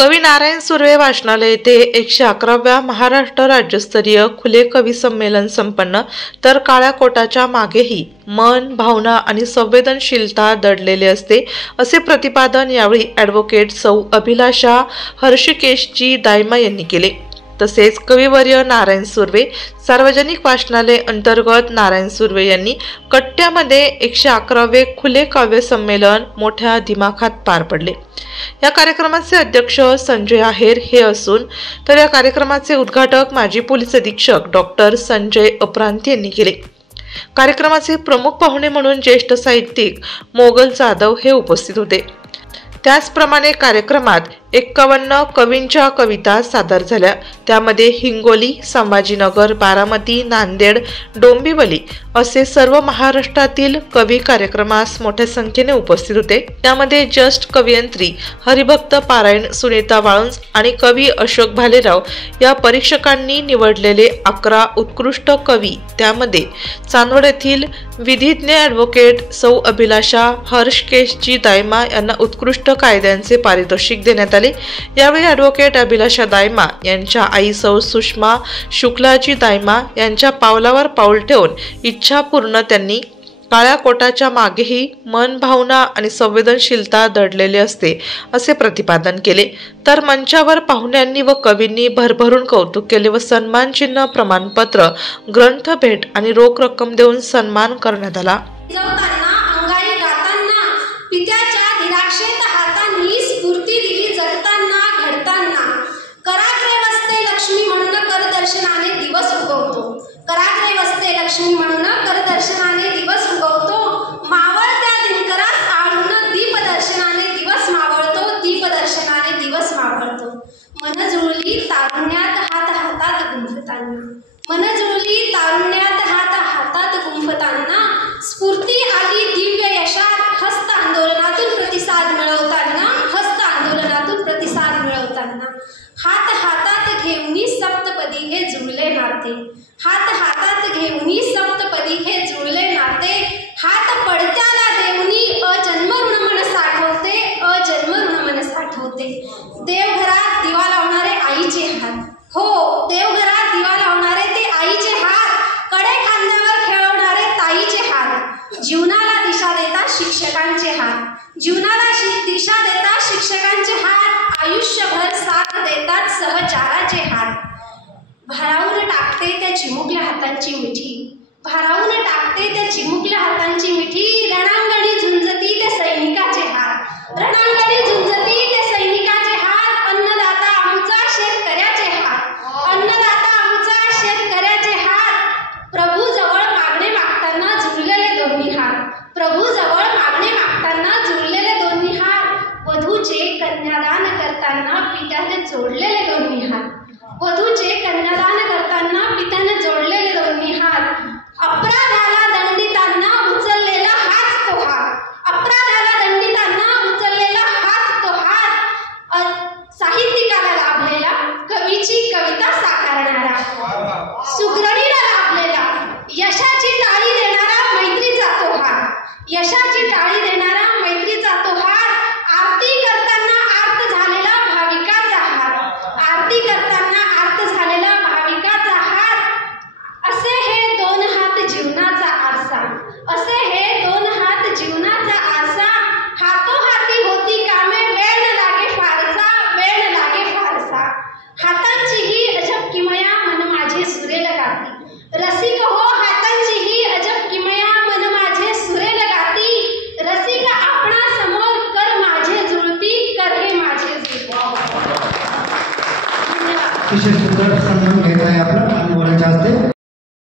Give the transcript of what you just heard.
कवी नारायण सुर्वे वाचनालय येथे 111व्या महाराष्ट्र राज्यस्तरीय खुले कवी संमेलन संपन्न। तर काळ्या कोटाच्या मागेही मन, भावना आणि संवेदनशीलता दडलेले असते, असे प्रतिपादन यावेळी ॲडव्होकेट सौ अभिलाषा हर्षिकेशजी दायमा यांनी केले। तसेच कविवर्य नारायण सुर्वे सार्वजनिक वाचनालय अंतर्गत नारायण सुर्वे यांनी कट्ट्यामध्ये 111वे खुले काव्य संमेलन मोठ्या दिमाखात पार पडले। या कार्यक्रमाचे अध्यक्ष संजय आहेर हे असून तर या कार्यक्रमाचे उद्घाटक माजी पोलीस अधीक्षक डॉक्टर संजय अपरांती यांनी केले। कार्यक्रमाचे प्रमुख पाहुणे म्हणून ज्येष्ठ साहित्यिक मोगल जाधव हे उपस्थित होते। त्याचप्रमाणे कार्यक्रमात 51 कवींच्या कविता सादर झाल्या। त्यामध्ये हिंगोली, संभाजीनगर, बारामती, नांदेड, डोंबिवली असे सर्व महाराष्ट्रातील कवी कार्यक्रमास मोठ्या संख्येने उपस्थित होते। त्यामध्ये ज्येष्ठ कवयित्री हरिभक्त पारायण सुनीता वाळुंज आणि कवी अशोक भालेराव या परीक्षकांनी निवडलेले 11 उत्कृष्ट कवी, त्यामध्ये चांदवड येथील विधिज्ञ ॲडव्होकेट सौ अभिलाषा हर्षिकेशजी दायमा यांना उत्कृष्ट कायद्यांचे पारितोषिक देण्यात आले। यावेळी ॲडव्होकेट अभिलाषा दायमा यांच्या आई सौ सुषमा शुक्लाजी दायमा यांच्या पावलावर पाऊल ठेवून इच्छापूर्ण त्यांनी काळ्या कोटाच्या मागेही मन, भावना आणि संवेदनशीलता दडलेले असते, असे प्रतिपादन केले। तर मंचावर पाहुण्यांनी व कवींनी भरभरून कौतुक केले व सन्मानचिन्ह, प्रमाणपत्र, ग्रंथ भेट आणि रोख रक्कम देऊन सन्मान करण्यात आला। लक्ष्मी म्हणून करदर्शनाने दिवस उगवतो, मावळत्या दिनकरास आळून दीपदर्शनाने दिवस मावळतो, दीपदर्शनाने दिवस मावळतो। मन जुळली तारुण्यात हात हातात गुंफताना, मन जुळली तारुण्यात हात हातात गुंफताना, स्फूर्ती आली दिव्य यशात हस्त आंदोलनातून प्रतिसाद मिळवताना, हस्त आंदोलनातून प्रतिसाद मिळवताना। हात हातात घेऊनी सप्तपदी हे जुळले नाते, हात हातात घेऊनी सप्तपदी हे जुळले नाते, हात पडत्याला देऊनी अजन्म ऋण मन साठवते, अजन्म ऋण मन साठवते। देवघरात दिवा लावणारे आईचे हात, हो देवघरात दिवा लावणारे ते आईचे हात, कडे खांद्यावर खेळवणारे ताईचे हात, जीवनाला दिशा देतात शिक्षकांचे हात, जीवनाला दिशा देतात शिक्षकांचे हात, आयुष्यभर साथ देतात सहचाराचे हात। भारावून टाकते त्या चिमुकल्या हातांची मिठी, भारावून टाकते त्या चिमुकल्या हातांची मिठी, रणांगणी झुंजती ते सैनिकाचे हात, रणांगणी झुंजती ते सैनिकाचे हात। अन्नदाता आमचा शेतकऱ्याचे हात, अन्नदाता आमचा शेतकऱ्याचे हात। प्रभू जवळ मागणे मागताना जुळलेले दोन्ही हात, प्रभू जवळ मागणे मागताना जुळलेले दोन्ही हात। वधूचे कन्यादान करताना पित्याने जोडलेले दोन्ही हात, वधूचे कन्यादान करताना पित्याने जोडलेले दोन्ही हात। अपराधाला दंडितांना उचललेला हाच तो हात, अपराधाला दंडितांना उचललेला हाच तो हात। साहित्यिकाला लाभलेला, कवीची कविता साकारणारा, सुग्रणीला लाभलेला, यशाची टाळी देणारा मैत्रीचा तो हात, यशाची टाळी देणारा मैत्रीचा तो हात। आरती करताना आर्त झालेला भाविकाचा हात, आरती करताना आर्त झालेला भाविकाचा हात। असे हे दोन हात जीवनाचा आरसा, असे हे दोन हात जीवनाचा आरसा। हातोहाती होती कामे वेळ न लागे फारसा, वेळ न लागे फारसा। हातांची ही अजब किमया मन माझे सुरेल गाती, रसिक हो हातांची ही अजब किमया मन माझे सुरेल गाती। रसिक आपणा समोर कर माझे जुळती, कर हे माझे जुळती। विशेष सन्मान घेत आहे आपला आणि बोलायचे असते।